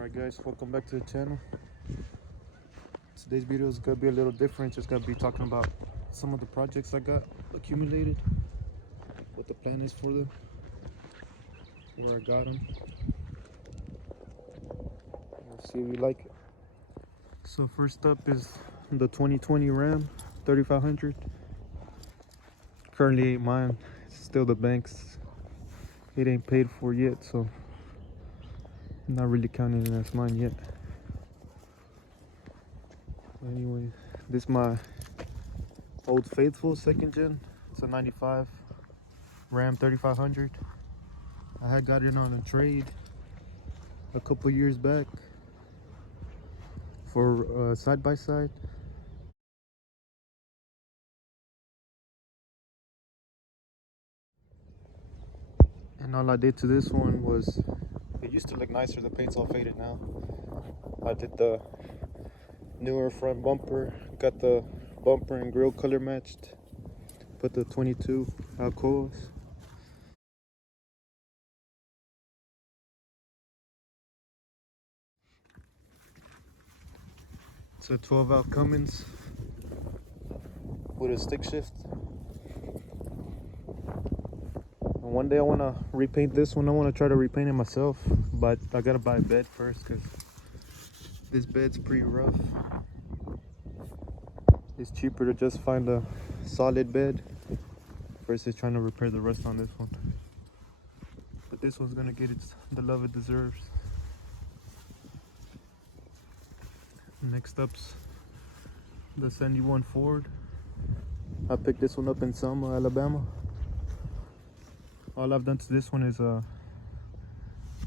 Alright guys, welcome back to the channel. Today's video is gonna be a little different. Just gonna be talking about some of the projects I got accumulated, what the plan is for them, where I got them. Let's see if you like it. So first up is the 2020 Ram 3500. Currently ain't mine, it's still the bank's. It ain't paid for yet, so I'm not really counting it as mine yet. Anyway, this is my Old Faithful second gen. It's a 95 Ram 3500. I had got it on a trade a couple years back for side by side. And all I did to this one was, it used to look nicer, the paint's all faded now. I did the newer front bumper, got the bumper and grille color matched, put the 22 Alcoas. It's a 12 valve Cummins with a stick shift. And one day I want to repaint this one. I want to try to repaint it myself, but I gotta buy a bed first because this bed's pretty rough. It's cheaper to just find a solid bed versus trying to repair the rust on this one. But this one's gonna get the love it deserves. Next up's the 71 Ford. I picked this one up in Selma, Alabama. All I've done to this one is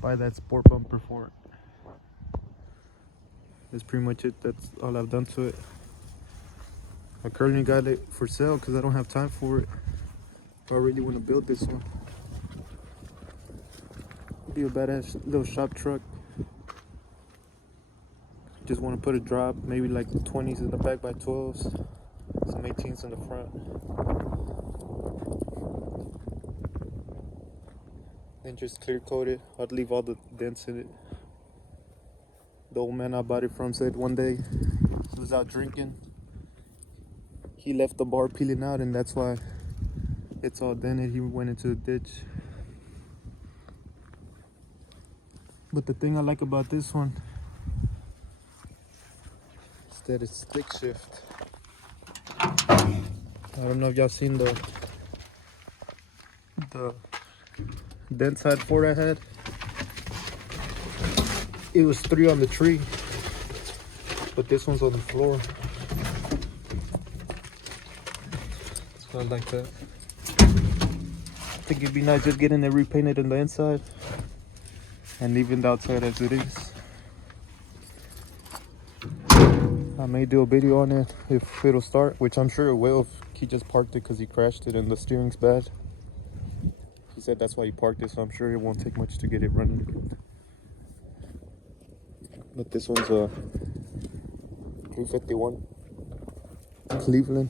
buy that sport bumper for it. That's pretty much it. That's all I've done to it. I currently got it for sale because I don't have time for it. But I really want to build this one. It'd be a badass little shop truck. Just want to put a drop, maybe like 20s in the back by 12s, some 18s in the front. Then just clear coat it. I'd leave all the dents in it. The old man I bought it from said one day he was out drinking. He left the bar peeling out, and that's why it's all dented. He went into the ditch. But the thing I like about this one is that it's stick shift. I don't know if y'all seen the dent side Ford I had. It was 3 on the tree, but this one's on the floor. So I like that. I think it'd be nice just getting it repainted on the inside and leaving the outside as it is. I may do a video on it if it'll start, which I'm sure it will if he just parked it because he crashed it and the steering's bad. He said that's why he parked it, so I'm sure it won't take much to get it running. But this one's a 351 Cleveland.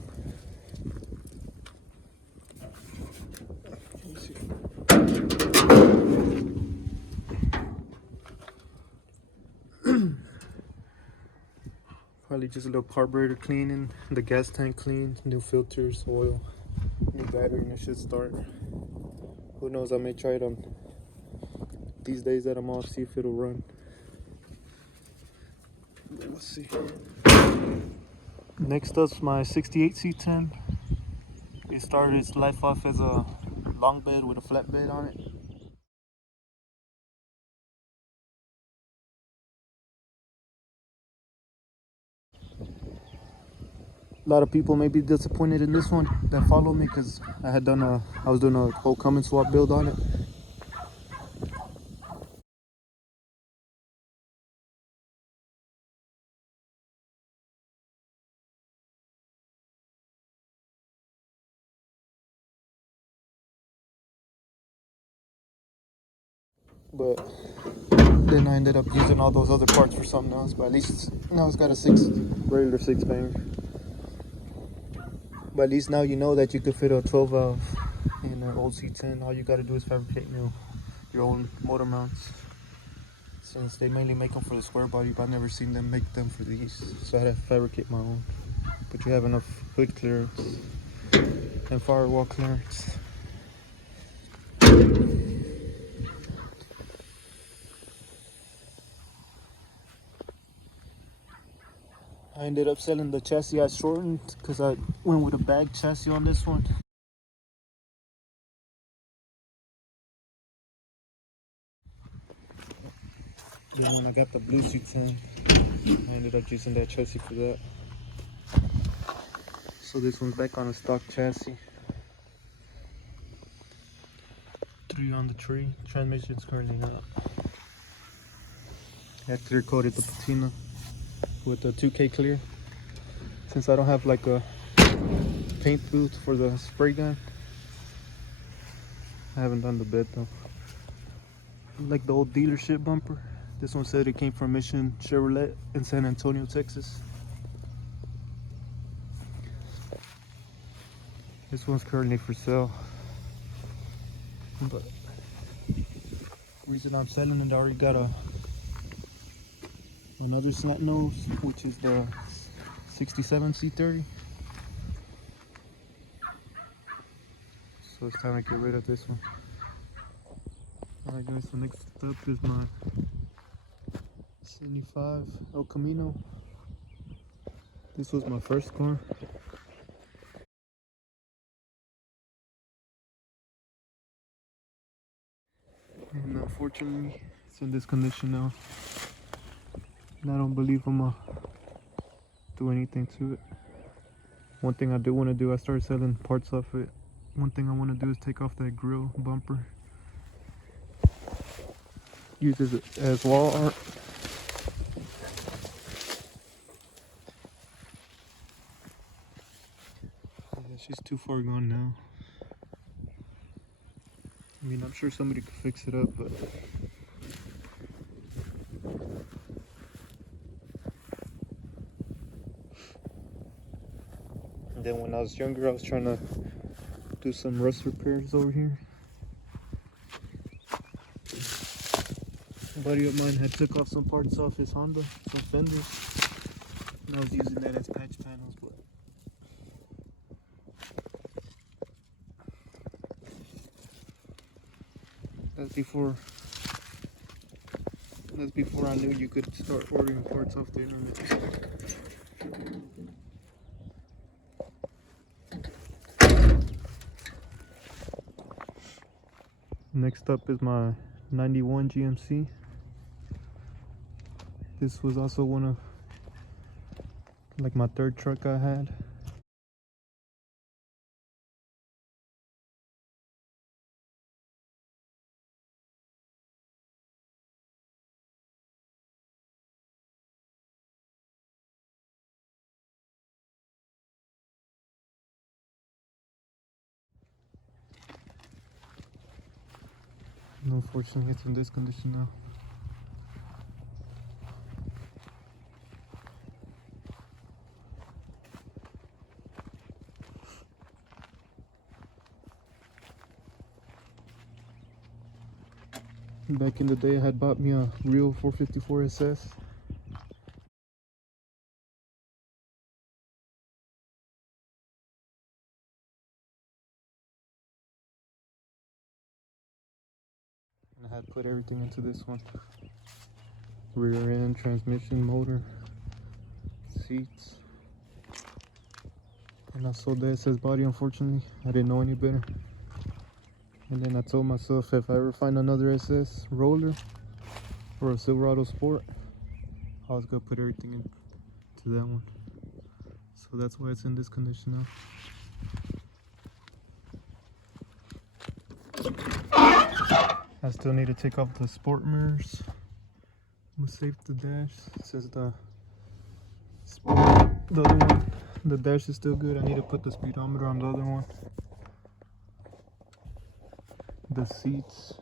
Probably just a little carburetor cleaning, the gas tank cleaned, new filters, oil, new battery, and it should start. Who knows, I may try it on these days that I'm off, see if it'll run. Let's see. Next up's my 68 C10. It started its life off as a long bed with a flat bed on it. A lot of people may be disappointed in this one that follow me because I was doing a whole Cummins swap build on it. But then I ended up using all those other parts for something else. But at least now it's got a regular six banger. But at least now you know that you could fit a 12 valve in an old C10. All you got to do is fabricate your own motor mounts. since they mainly make them for the square body, but I've never seen them make them for these, so I had to fabricate my own. But you have enough hood clearance and firewall clearance. I ended up selling the chassis I shortened because I went with a bag chassis on this one. Then when I got the blue seats in, I ended up using that chassis for that. So this one's back on a stock chassis. 3 on the tree. Transmission's currently not. I clear coated the patina with the 2K clear. Since I don't have like a paint booth for the spray gun, I haven't done the bed though. Like the old dealership bumper. This one said it came from Mission Chevrolet in San Antonio, Texas. This one's currently for sale. But the reason I'm selling it, I already got another slant nose, which is the 67 C30. So it's time to get rid of this one. Alright guys, so next up is my 75 El Camino. This was my first car. And unfortunately, it's in this condition now. And I don't believe I'm gonna do anything to it. One thing I do want to do, I started selling parts off it. One thing I want to do is take off that grill bumper. Use it as wall art. Yeah, she's too far gone now. I mean, I'm sure somebody could fix it up, but and then when I was younger, I was trying to do some rust repairs over here. A buddy of mine had took off some parts off his Honda, some fenders, and I was using that as patch panels, but that's before I knew you could start ordering parts off the internet. Next up is my 91 GMC. This was also one of like my third truck I had. And unfortunately, it's in this condition now. Back in the day, I had bought me a real 454 SS. And I had put everything into this one. Rear end, transmission, motor, seats. And I sold the SS body, unfortunately. I didn't know any better. And then I told myself if I ever find another SS roller or a Silverado Sport, I was gonna put everything into that one. So that's why it's in this condition now. I still need to take off the sport mirrors. I'm gonna save the dash. It says the other one, the dash is still good. I need to put the speedometer on the other one. The seats,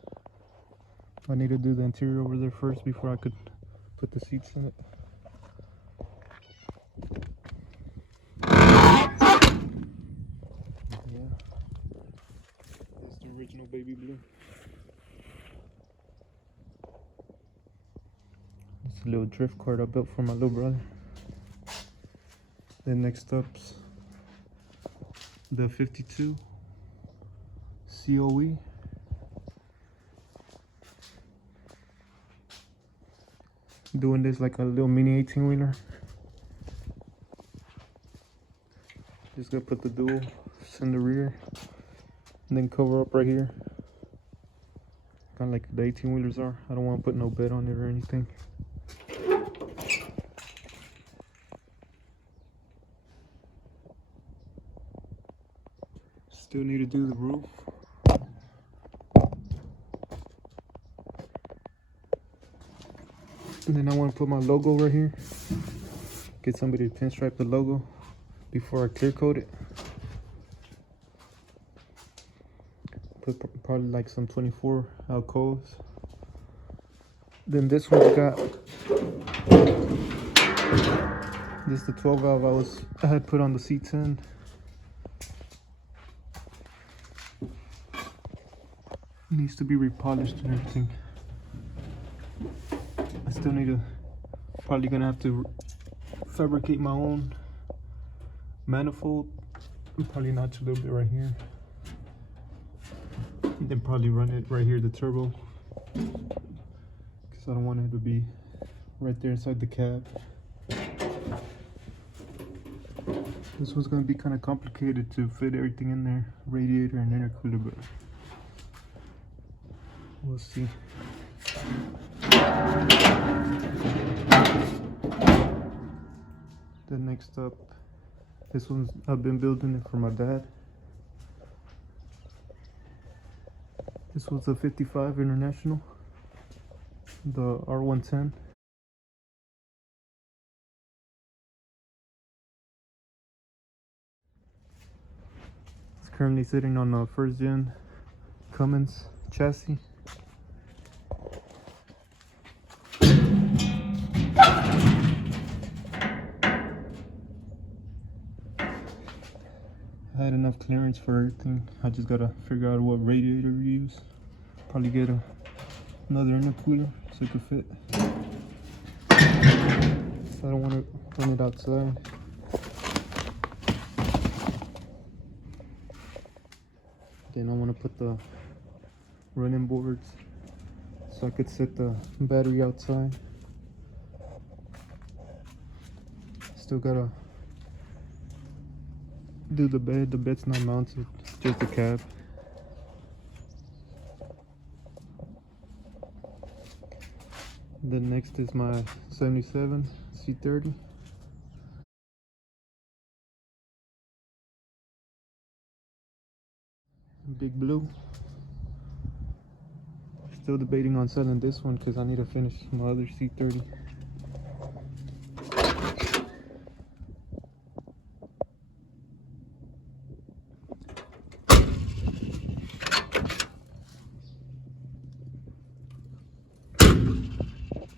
I need to do the interior over there first before I could put the seats in it. Yeah, that's the original baby blue. It's a little drift kart I built for my little brother. Then next up's the 52 COE. Doing this like a little mini 18-wheeler. Just gonna put the duals in the rear and then cover up right here, kind of like the 18-wheelers are. I don't want to put no bed on it or anything. Still need to do the roof. And then I want to put my logo right here. Get somebody to pinstripe the logo before I clear coat it. Put probably like some 24 alcoves. Then this one's got this the 12 valve I had put on the C10. Needs to be repolished and everything. I still need to, probably gonna have to fabricate my own manifold. Probably notch a little bit right here. Then probably run it right here, the turbo, because I don't want it to be right there inside the cab. This one's gonna be kind of complicated to fit everything in there, radiator and intercooler, but we'll see. Then next up, this one's, I've been building it for my dad. This was a 55 International, the R110. It's currently sitting on a first gen Cummins chassis. I had enough clearance for everything. I just gotta figure out what radiator to use. Probably get another intercooler so it could fit. So I don't want to run it outside. Then I want to put the running boards so I could set the battery outside. Still gotta do the bed. The bed's not mounted, just the cab. Then next is my 77 C30. Big blue. Still debating on selling this one because I need to finish my other C30.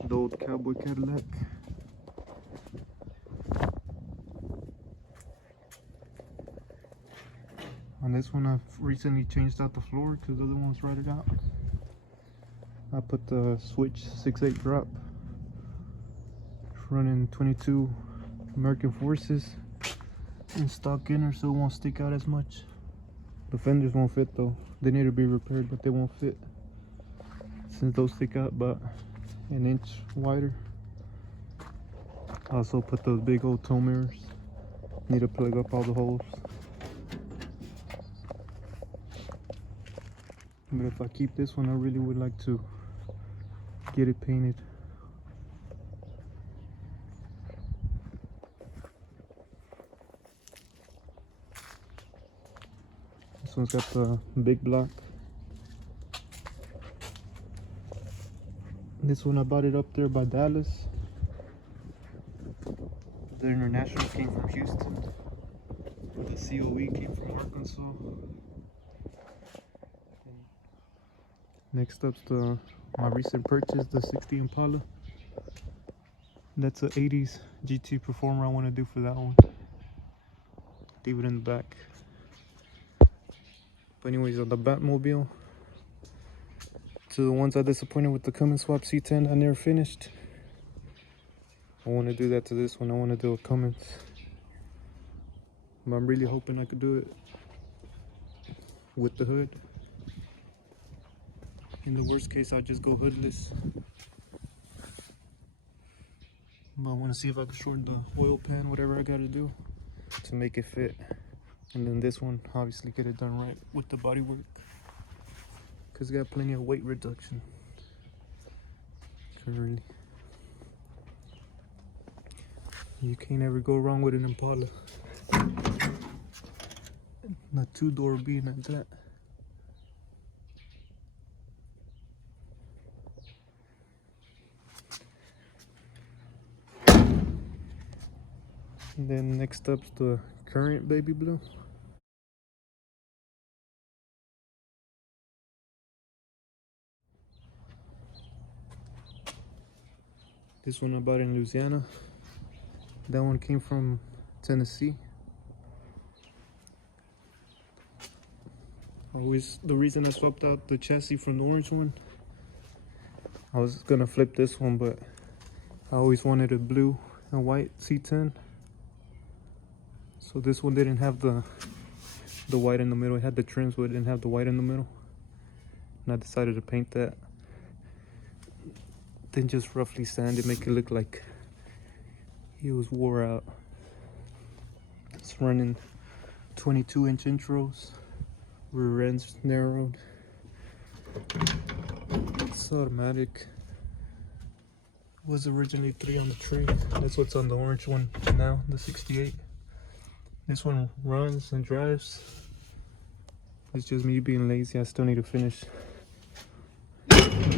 The old cowboy Cadillac. On this one, I've recently changed out the floor because the other one's rotted out. I put the switch 6/8 drop, running 22 American Forces in stock inner, so it won't stick out as much. The fenders won't fit though. They need to be repaired, but they won't fit since those stick out about an inch wider. I also put those big old tow mirrors. Need to plug up all the holes. But if I keep this one, I really would like to get it painted. This one's got the big block. This one I bought it up there by Dallas. The International came from Houston. The COE came from Arkansas. Next up's my recent purchase, the 60 Impala. That's a 80s GT Performer I want to do for that one. Leave it in the back. But anyways, on the Batmobile, to the ones I disappointed with the Cummins swap C10, I never finished. I want to do that to this one. I want to do a Cummins. But I'm really hoping I could do it with the hood. In the worst case, I'll just go hoodless. But I want to see if I can shorten the oil pan, whatever I got to do to make it fit. And then this one, obviously get it done right with the bodywork, because it's got plenty of weight reduction currently. You can't ever go wrong with an Impala. Not two-door being at that. And then next up's the current baby blue. This one I bought in Louisiana. That one came from Tennessee. The reason I swapped out the chassis from the orange one, I was gonna flip this one, but I always wanted a blue and white C10. So this one didn't have the white in the middle. It had the trims, but it didn't have the white in the middle. And I decided to paint that. Then just roughly sand it, make it look like it was wore out. It's running 22-inch intros, rear ends narrowed. It's automatic. It was originally 3 on the tree. That's what's on the orange one now, the 68. This one runs and drives. It's just me being lazy. I still need to finish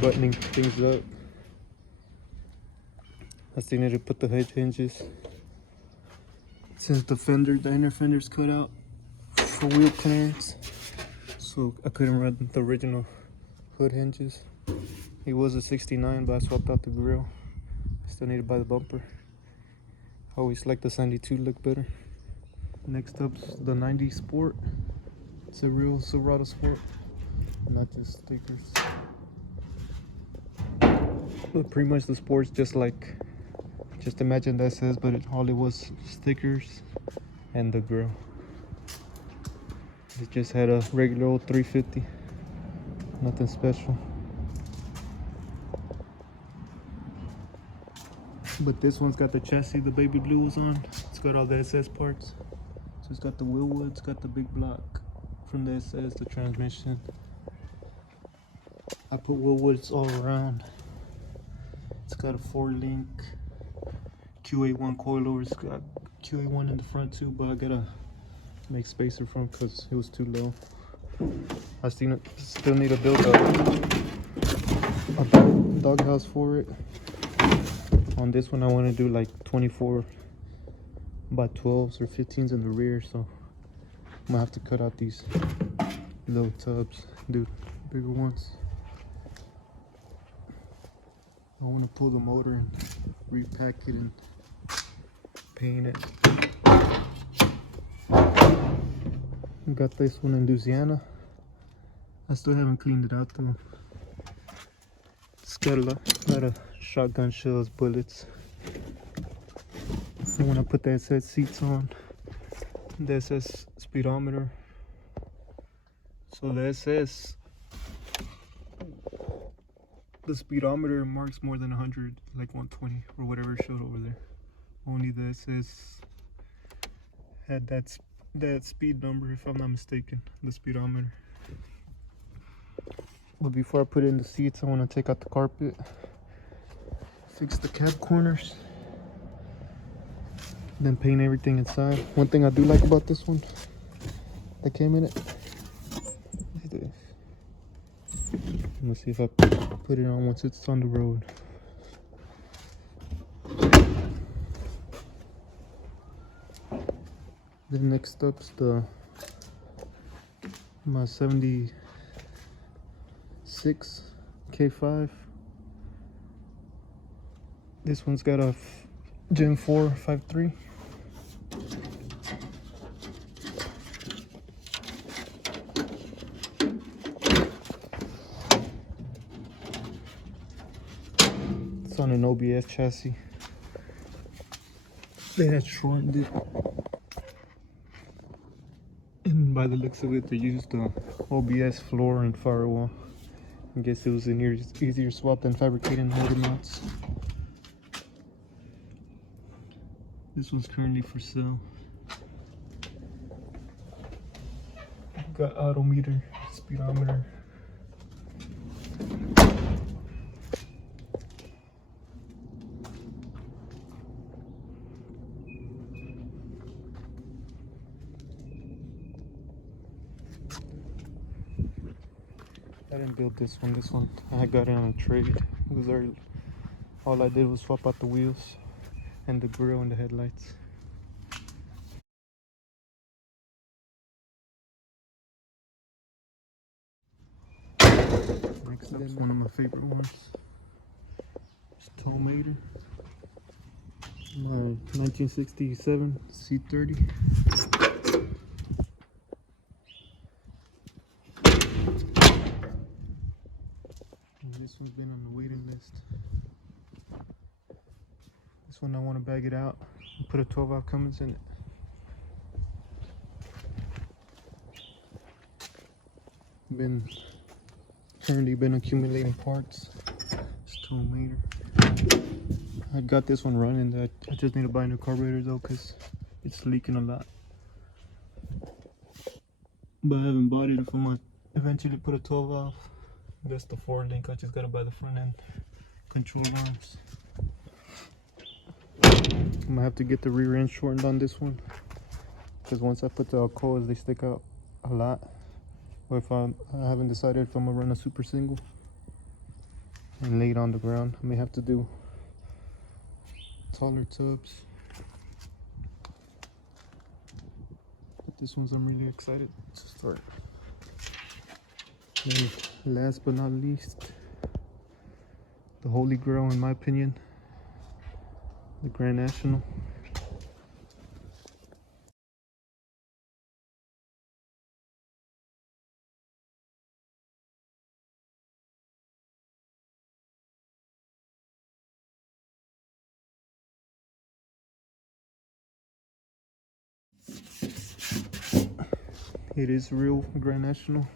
buttoning things up. I still need to put the hood hinges. Since the inner fender's cut out for wheel clearance, so I couldn't run the original hood hinges. It was a 69, but I swapped out the grill. Still need to buy the bumper. I always like the 72 look better. Next up's the 90 Sport. It's a real Silverado Sport, not just stickers. But pretty much the Sport's just imagine that says, but all it was stickers and the grill. It just had a regular old 350, nothing special. But this one's got the chassis the baby blue was on. It's got all the SS parts. So it's got the wheel wood, it's got the big block from the SS, the transmission. I put wheel woods all around. It's got a 4-link QA1 coilover. It's got QA1 in the front too, but I gotta make space in front because it was too low. I still need to build a doghouse for it. On this one I want to do like 24 by 12s or 15s in the rear, so I'm gonna have to cut out these little tubs, do bigger ones. I want to pull the motor and repack it and paint it. Got this one in Louisiana. I still haven't cleaned it out though. It's got a lot of shotgun shells, bullets. I want to put the SS seats on, the SS speedometer. So the SS, the speedometer marks more than 100, like 120 or whatever it showed over there. Only the SS had that speed number, if I'm not mistaken, the speedometer. But before I put in the seats, I want to take out the carpet, fix the cab corners, then paint everything inside. One thing I do like about this one that came in it is this. Let's see if I put it on once it's on the road. Then next up's my 76 K5. This one's got a Gen 4 5.3. It's on an OBS chassis. They had shortened it, and by the looks of it, they used the OBS floor and firewall. I guess it was an easier swap than fabricating motor mounts. This one's currently for sale. Got odometer, speedometer. I didn't build this one. This one I got it on a trade. It was already, all I did was swap out the wheels and the grill and the headlights. Next up is one of my favorite ones. It's Tomater. My 1967 C30. And this one's been on the waiting list. This one I want to bag it out and put a 12-valve Cummins in it. Currently been accumulating parts. It's Tomater. I got this one running. I just need to buy a new carburetor though, because it's leaking a lot. But I haven't bought it. If I'm gonna eventually put a 12-valve, that's the 4-link. I just gotta buy the front end control arms. I'm gonna have to get the rear end shortened on this one, because once I put the Alcoas, they stick out a lot. Or if I haven't decided if I'm gonna run a super single and lay it on the ground, I may have to do taller tubs. But this one's I'm really excited to start. And last but not least, the holy grail in my opinion, the Grand National. It is real Grand National.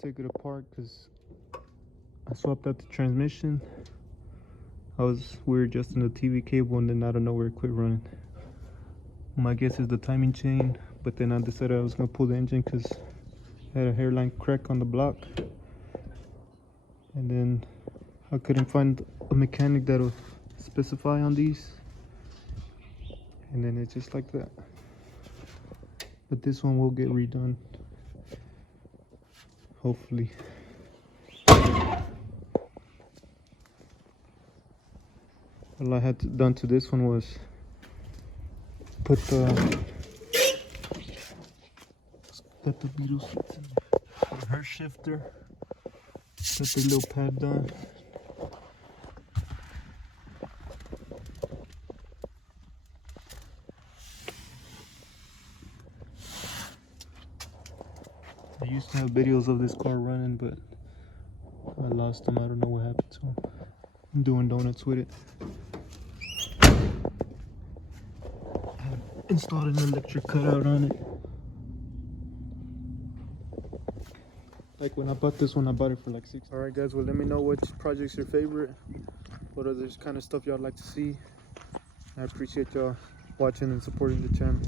Take it apart because I swapped out the transmission. We were adjusting the TV cable and then out of nowhere it quit running. My guess is the timing chain, but then I decided I was gonna pull the engine because I had a hairline crack on the block. And then I couldn't find a mechanic that would specify on these. And then it's just like that. But this one will get redone, hopefully. All I had done to this one was put the Beatles for her shifter, put the little pad down. I used to have videos of this car running, but I lost them. I don't know what happened to them. I'm doing donuts with it. I installed an electric cutout on it. Like when I bought this one, I bought it for like $6. Alright guys, well let me know which project's your favorite. What other kind of stuff y'all like to see. I appreciate y'all watching and supporting the channel.